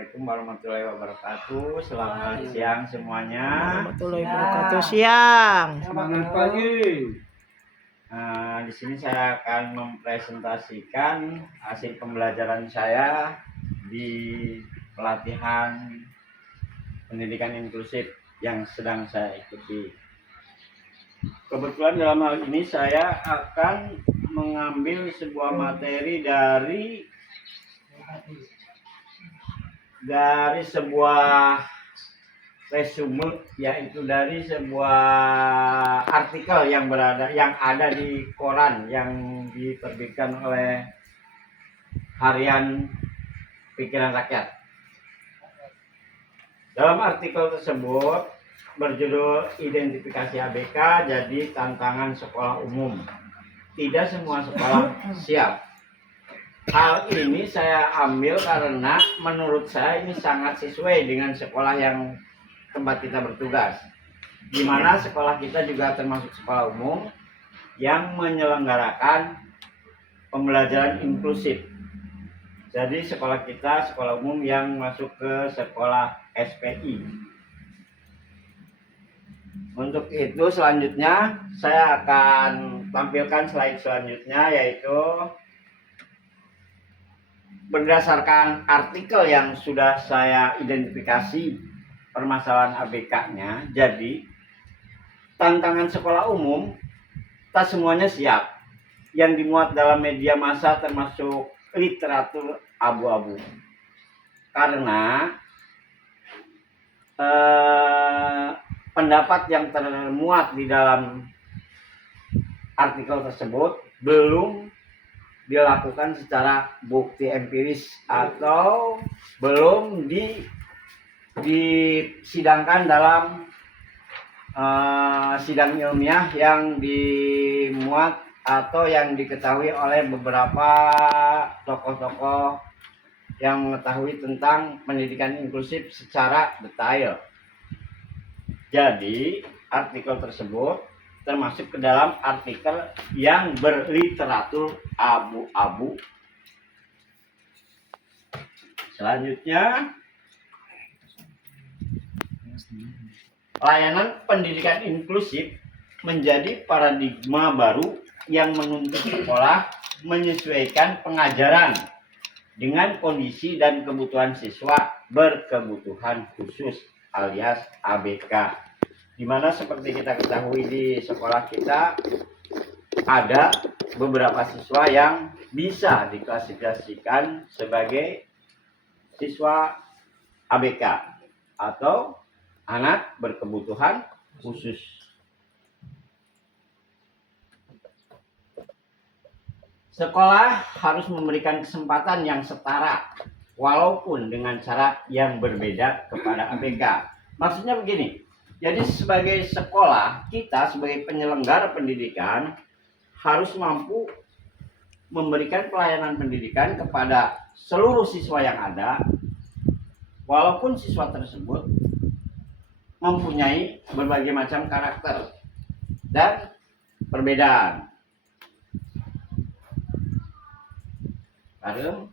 Assalamualaikum warahmatullahi wabarakatuh. Selamat siang semuanya. Warahmatullahi wabarakatuh. Siang. Semangat pagi. Di sini saya akan mempresentasikan hasil pembelajaran saya di pelatihan pendidikan inklusif yang sedang saya ikuti. Kebetulan dalam hal ini saya akan mengambil sebuah materi dari sebuah resume, yaitu dari sebuah artikel yang ada di koran yang diterbitkan oleh Harian Pikiran Rakyat. Dalam artikel tersebut berjudul Identifikasi ABK jadi tantangan sekolah umum. Tidak semua sekolah siap. Hal ini saya ambil karena menurut saya ini sangat sesuai dengan sekolah yang tempat kita bertugas, di mana sekolah kita juga termasuk sekolah umum yang menyelenggarakan pembelajaran inklusif. Jadi sekolah kita sekolah umum yang masuk ke sekolah SPI. Untuk itu selanjutnya saya akan tampilkan slide selanjutnya, yaitu berdasarkan artikel yang sudah saya identifikasi permasalahan ABK-nya. Jadi tantangan sekolah umum tak semuanya siap, yang dimuat dalam media massa termasuk literatur abu-abu. Karena pendapat yang termuat di dalam artikel tersebut belum dilakukan secara bukti empiris atau belum disidangkan dalam sidang ilmiah yang dimuat atau yang diketahui oleh beberapa tokoh-tokoh yang mengetahui tentang pendidikan inklusif secara detail. Jadi artikel tersebut termasuk ke dalam artikel yang berliteratur abu-abu. Selanjutnya, layanan pendidikan inklusif menjadi paradigma baru yang menuntut sekolah menyesuaikan pengajaran dengan kondisi dan kebutuhan siswa berkebutuhan khusus alias ABK. Di mana seperti kita ketahui di sekolah kita ada beberapa siswa yang bisa diklasifikasikan sebagai siswa ABK atau anak berkebutuhan khusus. Sekolah harus memberikan kesempatan yang setara walaupun dengan cara yang berbeda kepada ABK. Maksudnya begini, jadi sebagai sekolah, kita sebagai penyelenggara pendidikan harus mampu memberikan pelayanan pendidikan kepada seluruh siswa yang ada, walaupun siswa tersebut mempunyai berbagai macam karakter dan perbedaan. Adem?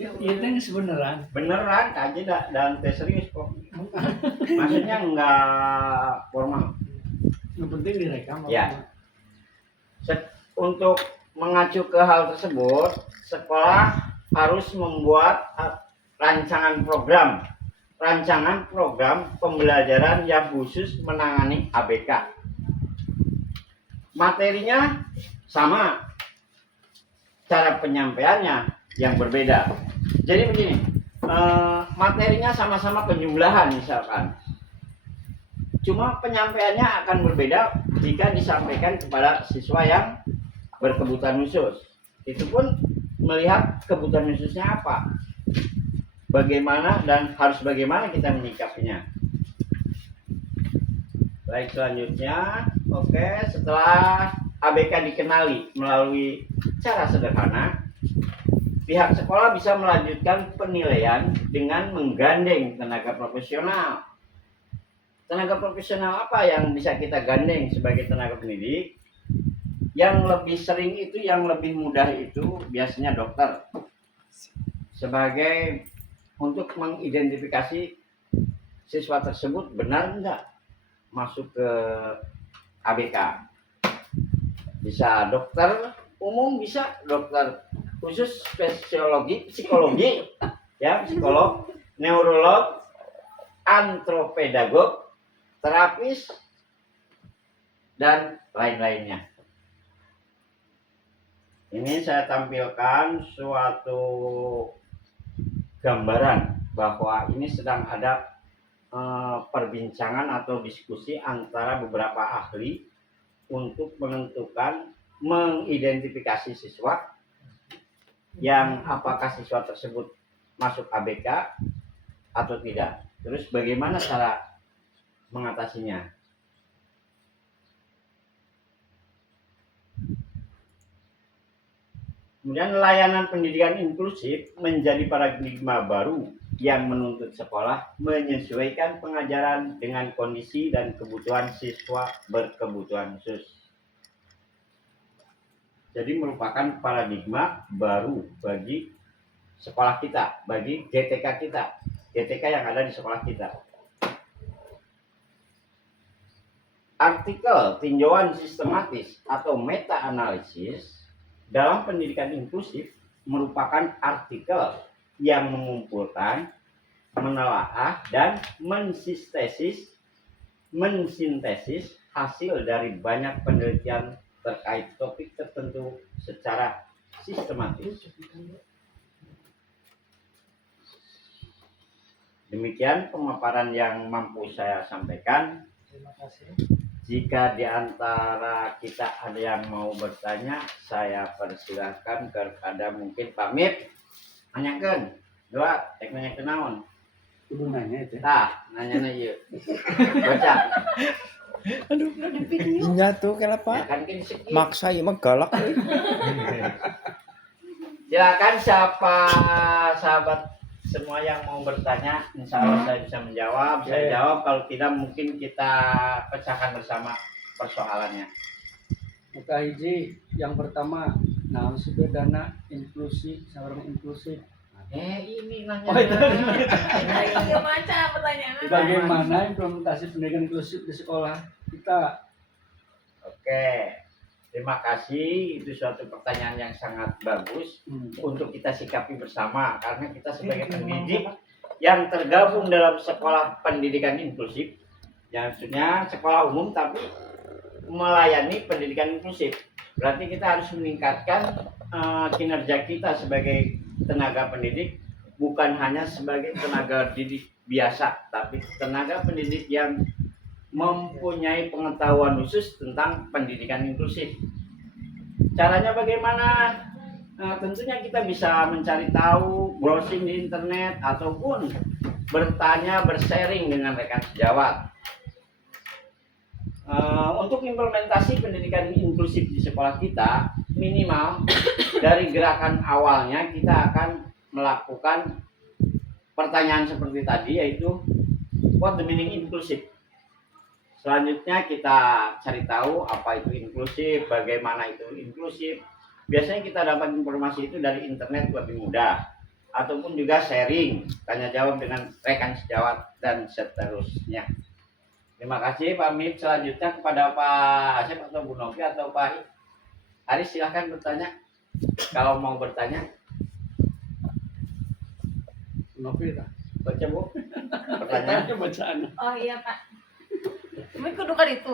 Ya teh sebeneran. Beneran, kaji dan tes serius kok. Maksudnya enggak formal. Yang penting direkam. Ya. Untuk mengacu ke hal tersebut, sekolah harus membuat rancangan program pembelajaran yang khusus menangani ABK. Materinya sama, cara penyampaiannya yang berbeda. Jadi begini, materinya sama-sama penjumlahan misalkan, cuma penyampaiannya akan berbeda jika disampaikan kepada siswa yang berkebutuhan khusus. Itu pun melihat kebutuhan khususnya apa, bagaimana dan harus bagaimana kita menyikapinya. Baik, selanjutnya, setelah ABK dikenali melalui cara sederhana, pihak sekolah bisa melanjutkan penilaian dengan menggandeng tenaga profesional. Tenaga profesional apa yang bisa kita gandeng sebagai tenaga pendidik? Yang lebih sering itu, yang lebih mudah itu biasanya dokter sebagai untuk mengidentifikasi siswa tersebut benar enggak masuk ke ABK. Bisa dokter umum, bisa dokter khusus spesiologi, psikologi, ya psikolog, neurolog, antropedagog, terapis, dan lain-lainnya. Ini saya tampilkan suatu gambaran bahwa ini sedang ada perbincangan atau diskusi antara beberapa ahli untuk menentukan, mengidentifikasi siswa yang apakah siswa tersebut masuk ABK atau tidak. Terus bagaimana cara mengatasinya? Kemudian layanan pendidikan inklusif menjadi paradigma baru yang menuntut sekolah menyesuaikan pengajaran dengan kondisi dan kebutuhan siswa berkebutuhan khusus. Jadi merupakan paradigma baru bagi sekolah kita, bagi GTK kita, GTK yang ada di sekolah kita. Artikel tinjauan sistematis atau meta-analisis dalam pendidikan inklusif merupakan artikel yang mengumpulkan, menelaah, dan mensintesis hasil dari banyak penelitian terkait topik tertentu secara sistematis. Demikian pemaparan yang mampu saya sampaikan. Terima kasih. Jika di antara kita ada yang mau bertanya, saya persilahkan kepada mungkin pamit. Nanyakan, doa, nanya kenaon. Kudu nanya itu. Tah, nanya yuk. Baca. Iya tuh Ya kenapa? kan kini sedikit. Maksa ya mah galak. Silakan siapa sahabat semua yang mau bertanya, insya Allah saya bisa menjawab. Saya jawab, kalau tidak mungkin kita pecahkan bersama persoalannya. Muka hiji yang pertama, nah bedana inklusi sama inklusif. Ini nanya. Oh, itu. Iya macam pertanyaan. Bagaimana implementasi pendidikan inklusif di sekolah kita? Oke, terima kasih. Itu suatu pertanyaan yang sangat bagus untuk kita sikapi bersama, karena kita sebagai pendidik yang tergabung dalam sekolah pendidikan inklusif, yang maksudnya sekolah umum tapi melayani pendidikan inklusif. Berarti kita harus meningkatkan kinerja kita sebagai tenaga pendidik, bukan hanya sebagai tenaga didik biasa, tapi tenaga pendidik yang mempunyai pengetahuan khusus tentang pendidikan inklusif. Caranya bagaimana? Tentunya kita bisa mencari tahu, browsing di internet, ataupun bertanya, bersharing dengan rekan sejawat. Untuk implementasi pendidikan inklusif di sekolah kita, minimal dari gerakan awalnya kita akan melakukan pertanyaan seperti tadi, yaitu what the meaning inclusive. Selanjutnya kita cari tahu apa itu inklusif, bagaimana itu inklusif. Biasanya kita dapat informasi itu dari internet lebih mudah, ataupun juga sharing, tanya jawab dengan rekan sejawat dan seterusnya. Terima kasih, pamit. Selanjutnya kepada Pak Asep atau Bu Novi atau Pak Aris, silahkan bertanya kalau mau bertanya. Nopi dah. Baca Bu pertanyaan. Bacaan. Oh iya Pak. Ini kudu kan itu.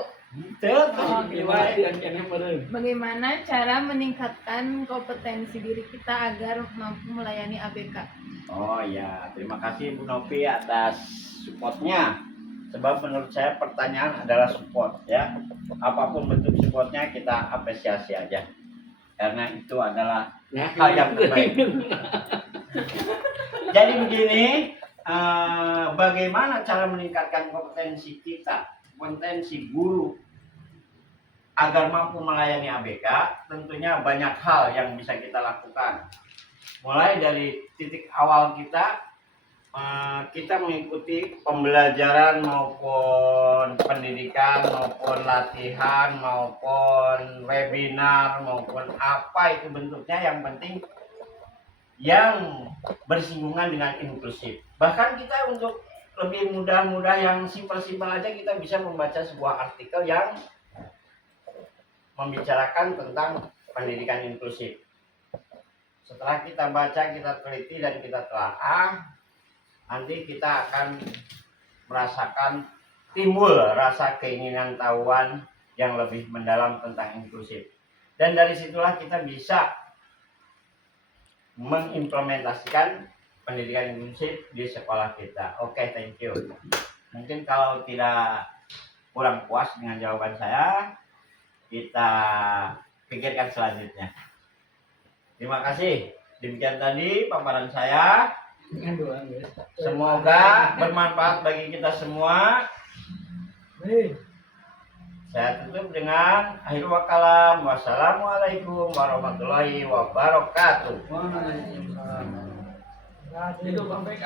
Bagaimana cara meningkatkan kompetensi diri kita agar mampu melayani ABK? Oh ya, terima kasih Bu Novi atas supportnya. Sebab menurut saya pertanyaan adalah support, ya. Apapun bentuk supportnya kita apresiasi aja, karena itu adalah hal yang terbaik. Jadi begini, bagaimana cara meningkatkan kompetensi kita, kompetensi guru agar mampu melayani ABK? Tentunya banyak hal yang bisa kita lakukan. Mulai dari titik awal kita kita mengikuti pembelajaran maupun pendidikan maupun latihan maupun webinar maupun apa itu bentuknya, yang penting yang bersinggungan dengan inklusif. Bahkan kita untuk lebih mudah-mudah yang simpel-simpel aja kita bisa membaca sebuah artikel yang membicarakan tentang pendidikan inklusif. Setelah kita baca, kita teliti dan kita telaah, nanti kita akan merasakan timbul rasa keinginan tahuan yang lebih mendalam tentang inklusif. Dan dari situlah kita bisa mengimplementasikan pendidikan inklusif di sekolah kita. Oke, thank you. Mungkin kalau tidak kurang puas dengan jawaban saya, kita pikirkan selanjutnya. Terima kasih. Demikian tadi paparan saya. Semoga bermanfaat bagi kita semua. Saya tutup dengan akhir wakalam. Wassalamualaikum warahmatullahi wabarakatuh. Itu Bang PK.